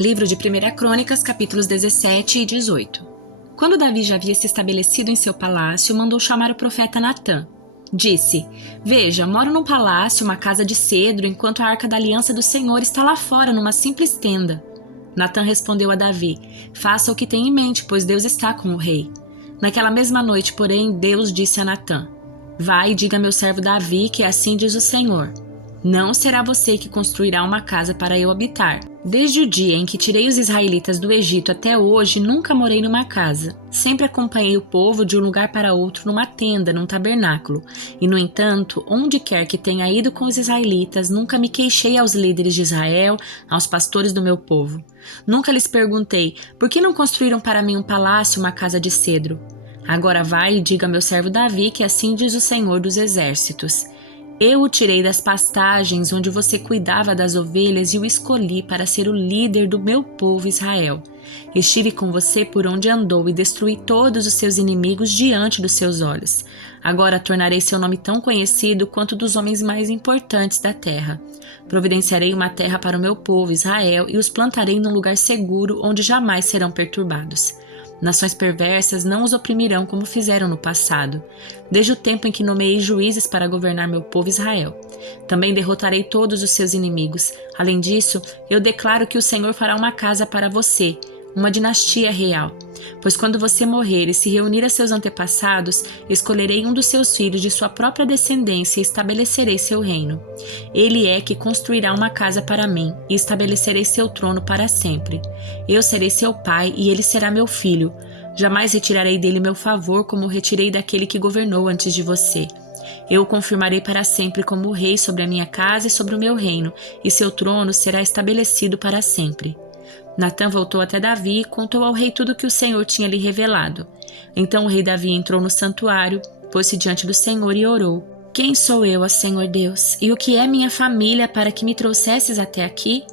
Livro de 1 Crônicas, capítulos 17 e 18. Quando Davi já havia se estabelecido em seu palácio, mandou chamar o profeta Natã. Disse: Veja, moro num palácio, uma casa de cedro, enquanto a arca da aliança do Senhor está lá fora, numa simples tenda. Natã respondeu a Davi: Faça o que tem em mente, pois Deus está com o rei. Naquela mesma noite, porém, Deus disse a Natã: Vai e diga a meu servo Davi que assim diz o Senhor: Não será você que construirá uma casa para eu habitar. Desde o dia em que tirei os israelitas do Egito até hoje, nunca morei numa casa. Sempre acompanhei o povo de um lugar para outro numa tenda, num tabernáculo. E, no entanto, onde quer que tenha ido com os israelitas, nunca me queixei aos líderes de Israel, aos pastores do meu povo. Nunca lhes perguntei: por que não construíram para mim um palácio, uma casa de cedro? Agora vai e diga a meu servo Davi que assim diz o Senhor dos Exércitos: Eu o tirei das pastagens onde você cuidava das ovelhas e o escolhi para ser o líder do meu povo Israel. Estive com você por onde andou e destruí todos os seus inimigos diante dos seus olhos. Agora tornarei seu nome tão conhecido quanto dos homens mais importantes da terra. Providenciarei uma terra para o meu povo Israel e os plantarei num lugar seguro onde jamais serão perturbados. Nações perversas não os oprimirão como fizeram no passado, desde o tempo em que nomeei juízes para governar meu povo Israel. Também derrotarei todos os seus inimigos. Além disso, eu declaro que o Senhor fará uma casa para você, uma dinastia real. Pois quando você morrer e se reunir a seus antepassados, escolherei um dos seus filhos de sua própria descendência e estabelecerei seu reino. Ele é que construirá uma casa para mim e estabelecerei seu trono para sempre. Eu serei seu pai e ele será meu filho. Jamais retirarei dele meu favor como retirei daquele que governou antes de você. Eu o confirmarei para sempre como rei sobre a minha casa e sobre o meu reino, e seu trono será estabelecido para sempre. Natã voltou até Davi e contou ao rei tudo o que o Senhor tinha lhe revelado. Então o rei Davi entrou no santuário, pôs-se diante do Senhor e orou: Quem sou eu, ó Senhor Deus, e o que é minha família para que me trouxesses até aqui?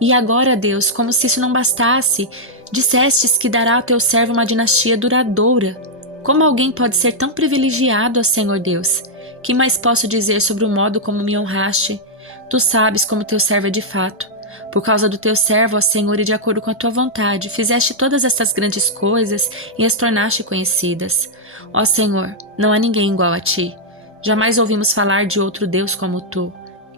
E agora, Deus, como se isso não bastasse, dissestes que dará ao teu servo uma dinastia duradoura. Como alguém pode ser tão privilegiado, ó Senhor Deus? Que mais posso dizer sobre o modo como me honraste? Tu sabes como teu servo é de fato. Por causa do teu servo, ó Senhor, e de acordo com a tua vontade, fizeste todas estas grandes coisas e as tornaste conhecidas. Ó Senhor, não há ninguém igual a ti. Jamais ouvimos falar de outro Deus como tu.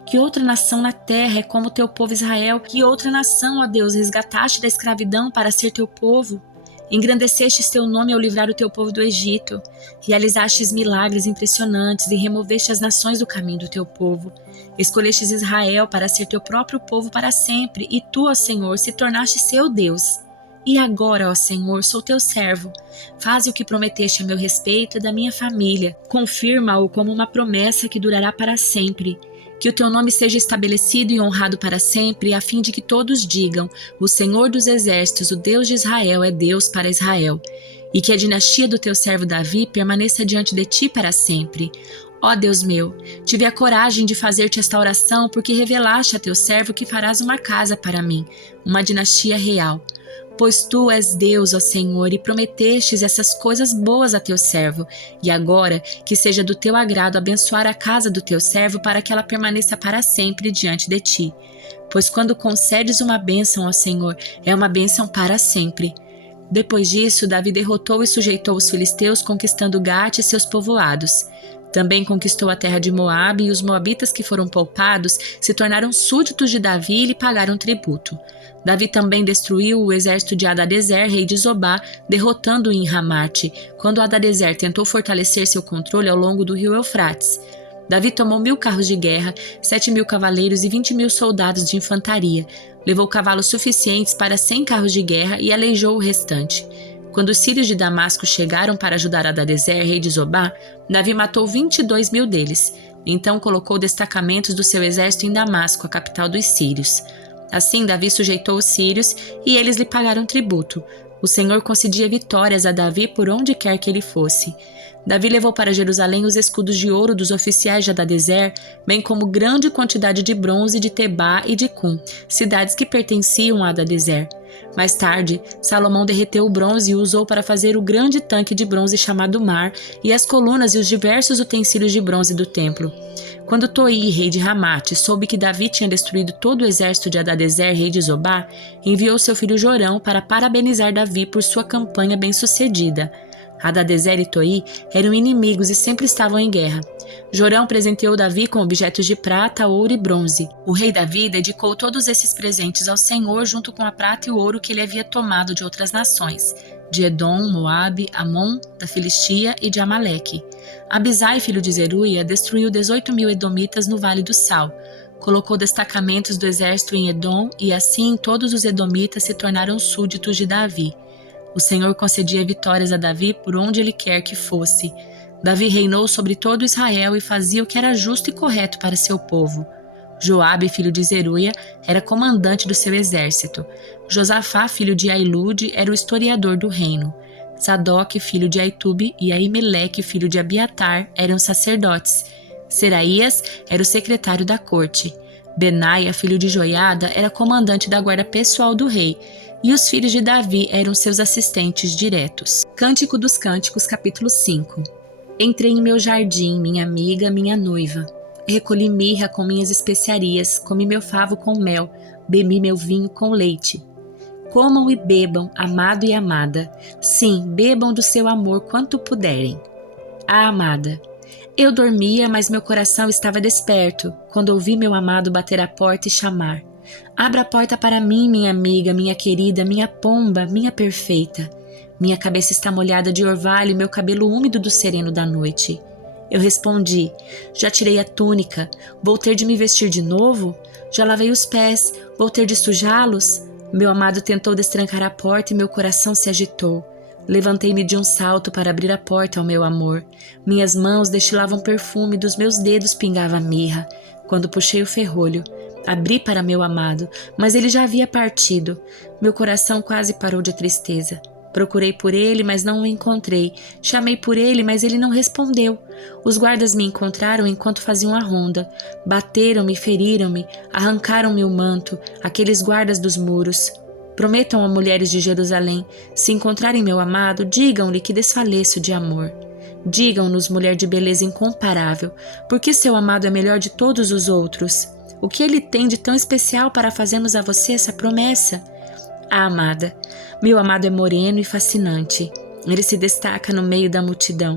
Que outra nação na terra é como o teu povo Israel? Que outra nação, ó Deus, resgataste da escravidão para ser teu povo? Engrandecestes teu nome ao livrar o teu povo do Egito. Realizastes milagres impressionantes e removeste as nações do caminho do teu povo. Escolhestes Israel para ser teu próprio povo para sempre, e tu, ó Senhor, se tornaste seu Deus. E agora, ó Senhor, sou teu servo. Faze o que prometeste a meu respeito e da minha família. Confirma-o como uma promessa que durará para sempre. Que o teu nome seja estabelecido e honrado para sempre, a fim de que todos digam: o Senhor dos Exércitos, o Deus de Israel, é Deus para Israel. E que a dinastia do teu servo Davi permaneça diante de ti para sempre. Ó Deus meu, tive a coragem de fazer-te esta oração porque revelaste a teu servo que farás uma casa para mim, uma dinastia real. Pois tu és Deus, ó Senhor, e prometestes essas coisas boas a teu servo. E agora, que seja do teu agrado abençoar a casa do teu servo para que ela permaneça para sempre diante de ti. Pois quando concedes uma bênção, ó Senhor, é uma bênção para sempre. Depois disso, Davi derrotou e sujeitou os filisteus, conquistando Gate e seus povoados. Também conquistou a terra de Moabe, e os moabitas que foram poupados se tornaram súditos de Davi e lhe pagaram tributo. Davi também destruiu o exército de Hadadezer, rei de Zobá, derrotando-o em Ramate, quando Hadadezer tentou fortalecer seu controle ao longo do rio Eufrates. Davi tomou 1000 carros de guerra, 7.000 cavaleiros e 20.000 soldados de infantaria. Levou cavalos suficientes para 100 carros de guerra e aleijou o restante. Quando os sírios de Damasco chegaram para ajudar Hadadezer, rei de Zobá, Davi matou 22.000 deles. Então colocou destacamentos do seu exército em Damasco, a capital dos sírios. Assim, Davi sujeitou os sírios e eles lhe pagaram tributo. O Senhor concedia vitórias a Davi por onde quer que ele fosse. Davi levou para Jerusalém os escudos de ouro dos oficiais de Hadadezer, bem como grande quantidade de bronze de Tebá e de Cum, cidades que pertenciam a Hadadezer. Mais tarde, Salomão derreteu o bronze e o usou para fazer o grande tanque de bronze chamado Mar e as colunas e os diversos utensílios de bronze do templo. Quando Toi, rei de Ramate, soube que Davi tinha destruído todo o exército de Hadadezer, rei de Zobá, enviou seu filho Jorão para parabenizar Davi por sua campanha bem-sucedida. Hadadezer e Toi eram inimigos e sempre estavam em guerra. Jorão presenteou Davi com objetos de prata, ouro e bronze. O rei Davi dedicou todos esses presentes ao Senhor junto com a prata e o ouro que ele havia tomado de outras nações, de Edom, Moabe, Amon, da Filistia e de Amaleque. Abisai, filho de Zeruia, destruiu 18.000 edomitas no Vale do Sal. Colocou destacamentos do exército em Edom e assim todos os edomitas se tornaram súditos de Davi. O Senhor concedia vitórias a Davi por onde ele quer que fosse. Davi reinou sobre todo Israel e fazia o que era justo e correto para seu povo. Joabe, filho de Zeruia, era comandante do seu exército. Josafá, filho de Ailude, era o historiador do reino. Sadoque, filho de Aitube, e Aimeleque, filho de Abiatar, eram sacerdotes. Seraías era o secretário da corte. Benaia, filho de Joiada, era comandante da guarda pessoal do rei. E os filhos de Davi eram seus assistentes diretos. Cântico dos Cânticos, capítulo 5. Entrei em meu jardim, minha amiga, minha noiva. Recolhi mirra com minhas especiarias, comi meu favo com mel, bebi meu vinho com leite. Comam e bebam, amado e amada. Sim, bebam do seu amor quanto puderem. A amada. Eu dormia, mas meu coração estava desperto, quando ouvi meu amado bater a porta e chamar. Abra a porta para mim, minha amiga, minha querida, minha pomba, minha perfeita. Minha cabeça está molhada de orvalho e meu cabelo úmido do sereno da noite. Eu respondi, já tirei a túnica, vou ter de me vestir de novo? Já lavei os pés, vou ter de sujá-los? Meu amado tentou destrancar a porta e meu coração se agitou. Levantei-me de um salto para abrir a porta ao meu amor. Minhas mãos destilavam perfume, dos meus dedos pingava mirra. Quando puxei o ferrolho, abri para meu amado, mas ele já havia partido. Meu coração quase parou de tristeza. Procurei por ele, mas não o encontrei. Chamei por ele, mas ele não respondeu. Os guardas me encontraram enquanto faziam a ronda. Bateram-me, feriram-me, arrancaram-me o manto, aqueles guardas dos muros. Prometam a mulheres de Jerusalém, se encontrarem meu amado, digam-lhe que desfaleço de amor. Digam-nos, mulher de beleza incomparável, porque seu amado é melhor de todos os outros. O que ele tem de tão especial para fazermos a você essa promessa? A amada. Meu amado é moreno e fascinante. Ele se destaca no meio da multidão.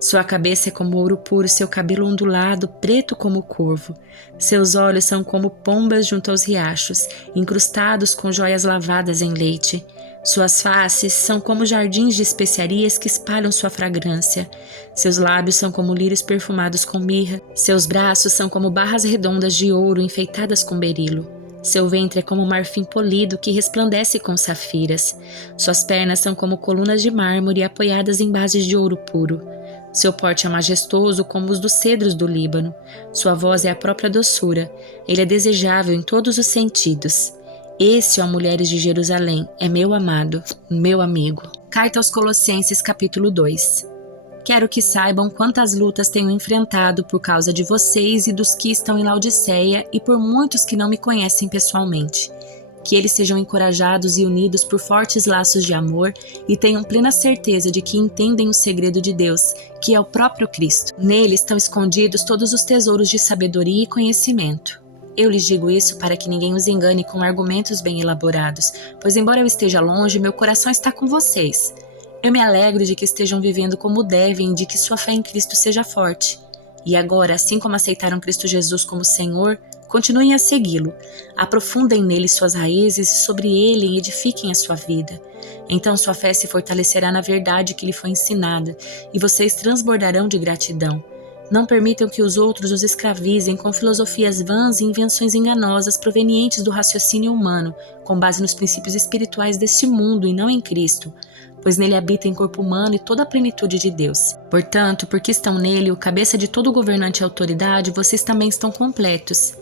Sua cabeça é como ouro puro, seu cabelo ondulado, preto como o corvo. Seus olhos são como pombas junto aos riachos, incrustados com joias lavadas em leite. Suas faces são como jardins de especiarias que espalham sua fragrância. Seus lábios são como lírios perfumados com mirra. Seus braços são como barras redondas de ouro enfeitadas com berilo. Seu ventre é como marfim polido que resplandece com safiras. Suas pernas são como colunas de mármore apoiadas em bases de ouro puro. Seu porte é majestoso como os dos cedros do Líbano. Sua voz é a própria doçura. Ele é desejável em todos os sentidos. Esse, ó mulheres de Jerusalém, é meu amado, meu amigo. Carta aos Colossenses, capítulo 2. Quero que saibam quantas lutas tenho enfrentado por causa de vocês e dos que estão em Laodiceia e por muitos que não me conhecem pessoalmente. Que eles sejam encorajados e unidos por fortes laços de amor e tenham plena certeza de que entendem o segredo de Deus, que é o próprio Cristo. Nele estão escondidos todos os tesouros de sabedoria e conhecimento. Eu lhes digo isso para que ninguém os engane com argumentos bem elaborados, pois embora eu esteja longe, meu coração está com vocês. Eu me alegro de que estejam vivendo como devem e de que sua fé em Cristo seja forte. E agora, assim como aceitaram Cristo Jesus como Senhor, continuem a segui-lo. Aprofundem nele suas raízes e sobre ele edifiquem a sua vida. Então sua fé se fortalecerá na verdade que lhe foi ensinada e vocês transbordarão de gratidão. Não permitam que os outros os escravizem com filosofias vãs e invenções enganosas provenientes do raciocínio humano, com base nos princípios espirituais deste mundo e não em Cristo, pois nele habita em corpo humano e toda a plenitude de Deus. Portanto, porque estão nele, o cabeça de todo governante e autoridade, vocês também estão completos.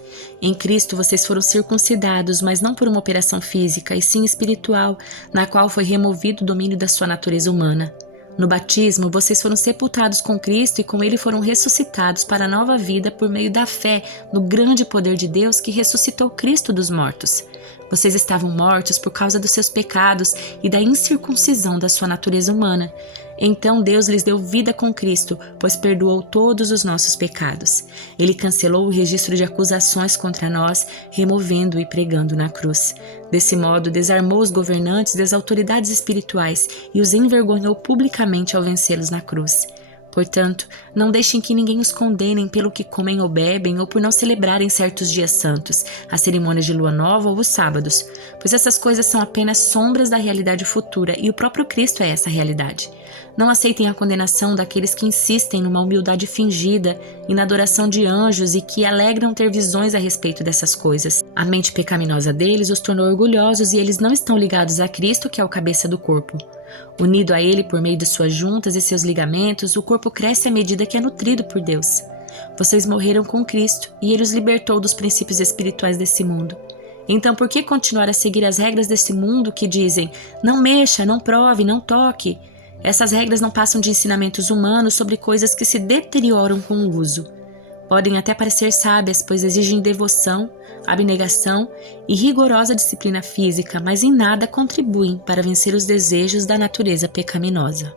Em Cristo vocês foram circuncidados, mas não por uma operação física, e sim espiritual, na qual foi removido o domínio da sua natureza humana. No batismo, vocês foram sepultados com Cristo e com ele foram ressuscitados para a nova vida por meio da fé no grande poder de Deus que ressuscitou Cristo dos mortos. Vocês estavam mortos por causa dos seus pecados e da incircuncisão da sua natureza humana. Então Deus lhes deu vida com Cristo, pois perdoou todos os nossos pecados. Ele cancelou o registro de acusações contra nós, removendo e pregando na cruz. Desse modo, desarmou os governantes das autoridades espirituais e os envergonhou publicamente ao vencê-los na cruz. Portanto, não deixem que ninguém os condene pelo que comem ou bebem ou por não celebrarem certos dias santos, as cerimônias de lua nova ou os sábados, pois essas coisas são apenas sombras da realidade futura e o próprio Cristo é essa realidade. Não aceitem a condenação daqueles que insistem numa humildade fingida e na adoração de anjos e que alegram ter visões a respeito dessas coisas. A mente pecaminosa deles os tornou orgulhosos e eles não estão ligados a Cristo, que é o cabeça do corpo. Unido a Ele por meio de suas juntas e seus ligamentos, o corpo cresce à medida que é nutrido por Deus. Vocês morreram com Cristo e Ele os libertou dos princípios espirituais desse mundo. Então, por que continuar a seguir as regras desse mundo que dizem não mexa, não prove, não toque? Essas regras não passam de ensinamentos humanos sobre coisas que se deterioram com o uso. Podem até parecer sábias, pois exigem devoção, abnegação e rigorosa disciplina física, mas em nada contribuem para vencer os desejos da natureza pecaminosa.